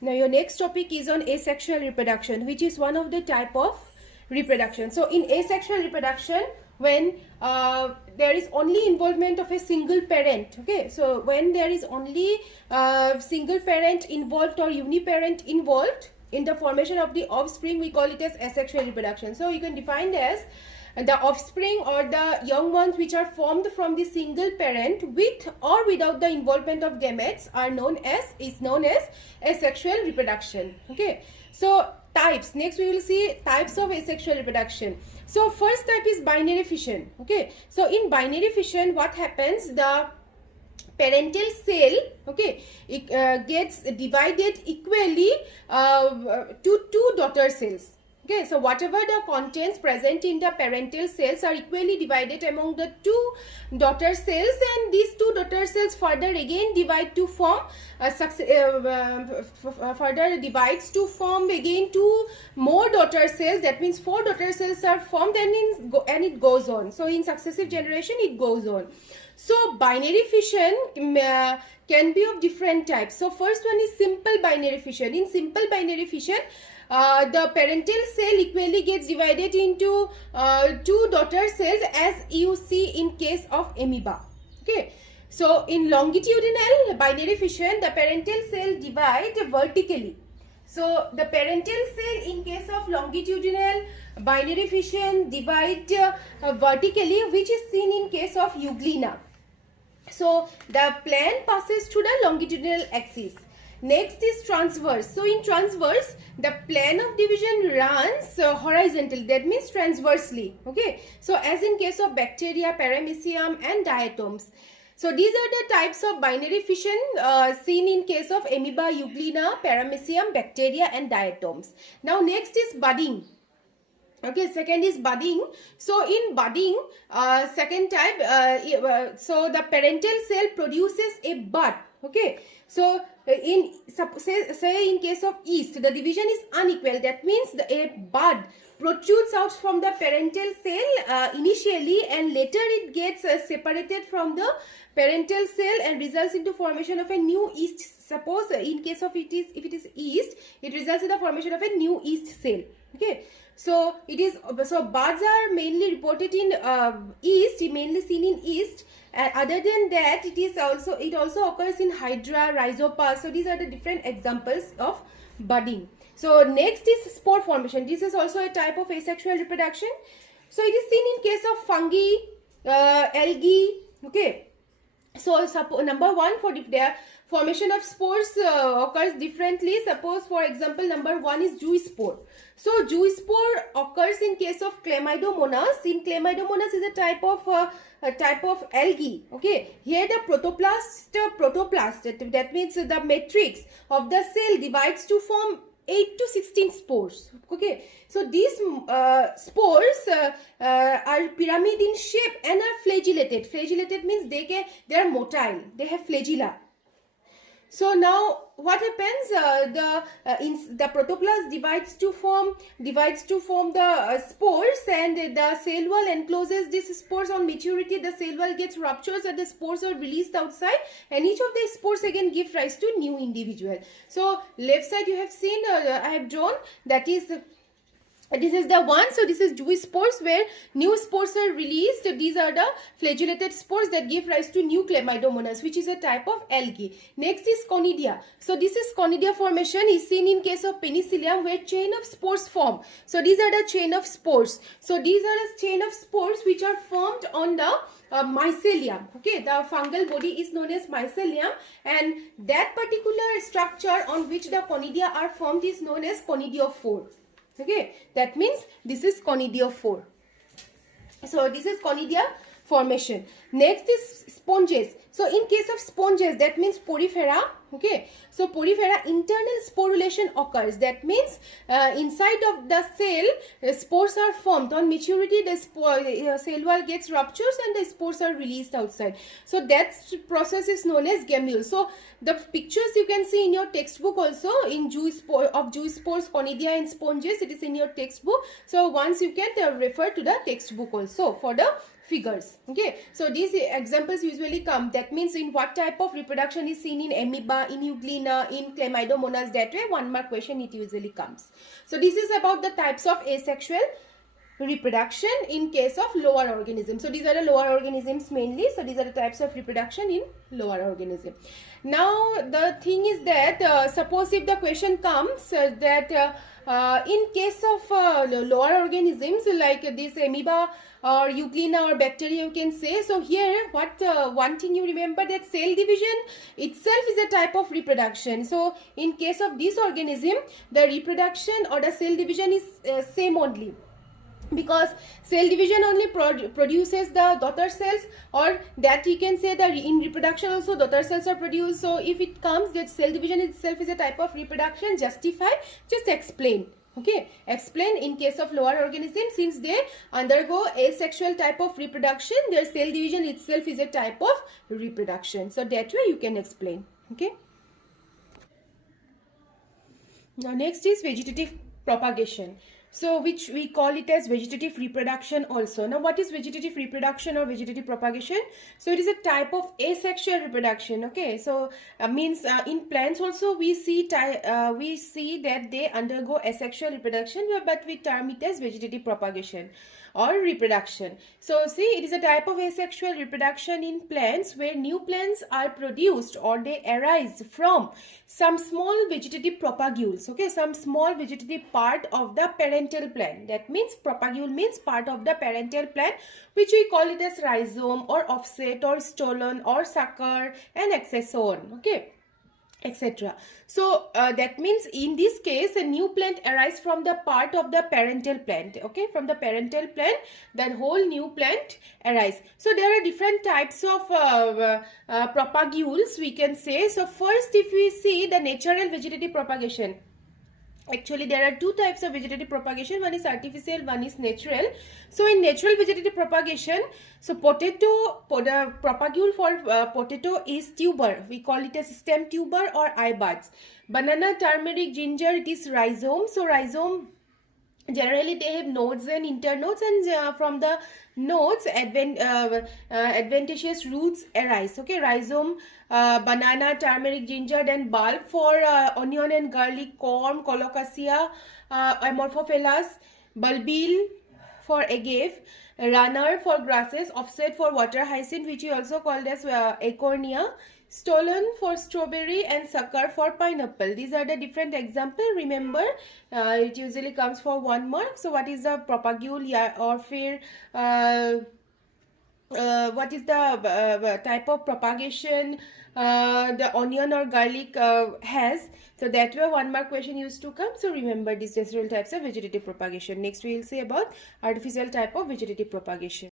Now your next topic is on asexual reproduction, which is one of the type of reproduction. So in asexual reproduction, when there is only involvement of a single parent, okay, so when there is only single parent involved or uniparent involved in the formation of the offspring, we call it as asexual reproduction. So you can define it as the offspring or the young ones which are formed from the single parent with or without the involvement of gametes are known as asexual reproduction. Okay, so types. Next we will see types of asexual reproduction. So first type is binary fission. Okay, so in binary fission what happens, the parental cell, okay, it gets divided equally to two daughter cells. Okay, so whatever the contents present in the parental cells are equally divided among the two daughter cells, and these two daughter cells further again divide to form further divides to form again two more daughter cells. That means four daughter cells are formed, and it goes on. So in successive generation it goes on. So binary fission can be of different types. So first one is simple binary fission. In simple binary fission, the parental cell equally gets divided into two daughter cells, as you see in case of amoeba. Okay, so in longitudinal binary fission, the parental cell divide vertically. So the parental cell in case of longitudinal binary fission divide vertically, which is seen in case of euglena. So the plant passes through the longitudinal axis. Next is transverse. So in transverse, the plan of division runs horizontal, that means transversely. Okay, so as in case of bacteria, paramecium and diatoms. So these are the types of binary fission seen in case of amoeba, euglena, paramecium, bacteria and diatoms. Now next is budding. Okay, second is budding. So in budding, second type, so the parental cell produces a bud. Okay, so in say in case of yeast, the division is unequal. That means a bud protrudes out from the parental cell initially, and later it gets separated from the parental cell and results into formation of a new yeast. Suppose in case of if it is yeast, it results in the formation of a new yeast cell. Okay, so buds are mainly reported in yeast, mainly seen in yeast. Other than that, it also occurs in hydra, rhizopa. So these are the different examples of budding. So next is spore formation. This is also a type of asexual reproduction. So it is seen in case of fungi, algae. Okay, so number one, for their formation of spores occurs differently. Suppose for example number one is zoospore. So zoospore occurs in case of Chlamydomonas. In Chlamydomonas is a type of algae. Okay, here the protoplast, that means the matrix of the cell divides to form 8 to 16 spores. Okay, so these spores are pyramid in shape and are flagellated. Flagellated means they are motile, they have flagella. So now what happens, the protoplast divides to form the spores, and the cell wall encloses these spores. On maturity, the cell wall gets ruptured and the spores are released outside, and each of the spores again give rise to new individual. So left side you have seen, I have drawn, that is this is the one. So this is zoospores, where new spores are released. These are the flagellated spores that give rise to new Chlamydomonas, which is a type of algae. Next is conidia. So this is conidia formation is seen in case of penicillium, where chain of spores form. So these are the chain of spores. So these are the chain of spores which are formed on the mycelium. Okay, the fungal body is known as mycelium, and that particular structure on which the conidia are formed is known as conidiophore. Okay, that means this is conidiophore. So this is conidia formation. Next is sponges. So in case of sponges, that means porifera. Okay, so porifera, internal sporulation occurs. That means inside of the cell, spores are formed. On maturity, the cell wall gets ruptured and the spores are released outside. So that process is known as gamule. So the pictures you can see in your textbook also, in zoospores, conidia and sponges. It is in your textbook. So once you can refer to the textbook also for the figures. Okay, so these examples usually come. That means in what type of reproduction is seen in amoeba, in euglena, in chlamydomonas. That way 1 mark question it usually comes. So this is about the types of asexual reproduction in case of lower organisms. So these are the lower organisms mainly. So these are the types of reproduction in lower organism. Now the thing is that suppose if the question comes that in case of lower organisms like this amoeba or euglena or bacteria, you can say. So here what one thing you remember, that cell division itself is a type of reproduction. So in case of this organism, the reproduction or the cell division is same only, because cell division only produces the daughter cells, or that you can say that in reproduction also daughter cells are produced. So if it comes that cell division itself is a type of reproduction, justify, just explain. Okay, explain in case of lower organisms, since they undergo asexual type of reproduction, their cell division itself is a type of reproduction. So that way you can explain. Okay. Now next is vegetative propagation. So which we call it as vegetative reproduction also. Now what is vegetative reproduction or vegetative propagation? So it is a type of asexual reproduction. Okay, so means in plants also we see that they undergo asexual reproduction, but we term it as vegetative propagation or reproduction. So see, it is a type of asexual reproduction in plants where new plants are produced or they arise from some small vegetative propagules. Okay, some small vegetative part of the parental plant. That means propagule means part of the parental plant, which we call it as rhizome or offset or stolon or sucker and accession. Okay, etc. So that means in this case a new plant arises from the part of the parental plant. Okay, from the parental plant that whole new plant arises. So there are different types of propagules we can say. So first if we see the natural vegetative propagation, actually there are two types of vegetative propagation, one is artificial, one is natural. So in natural vegetative propagation, so the propagule for potato is tuber, we call it as stem tuber or eye buds. Banana, turmeric, ginger, it is rhizome. So rhizome generally they have nodes and internodes, and from the nodes adventitious roots arise. Okay, rhizome, banana, turmeric, ginger, then bulb for onion and garlic, corn, colocasia, amorphophallus, bulbil for agave, runner for grasses, offset for water hyacinth, which we also called as acornia, stolon for strawberry, and sucker for pineapple. These are the different examples. Remember, it usually comes for 1 mark. So what is the propagule, or fair what is the type of propagation the onion or garlic has. So that way 1 mark question used to come. So remember these several types of vegetative propagation. Next we will say about artificial type of vegetative propagation.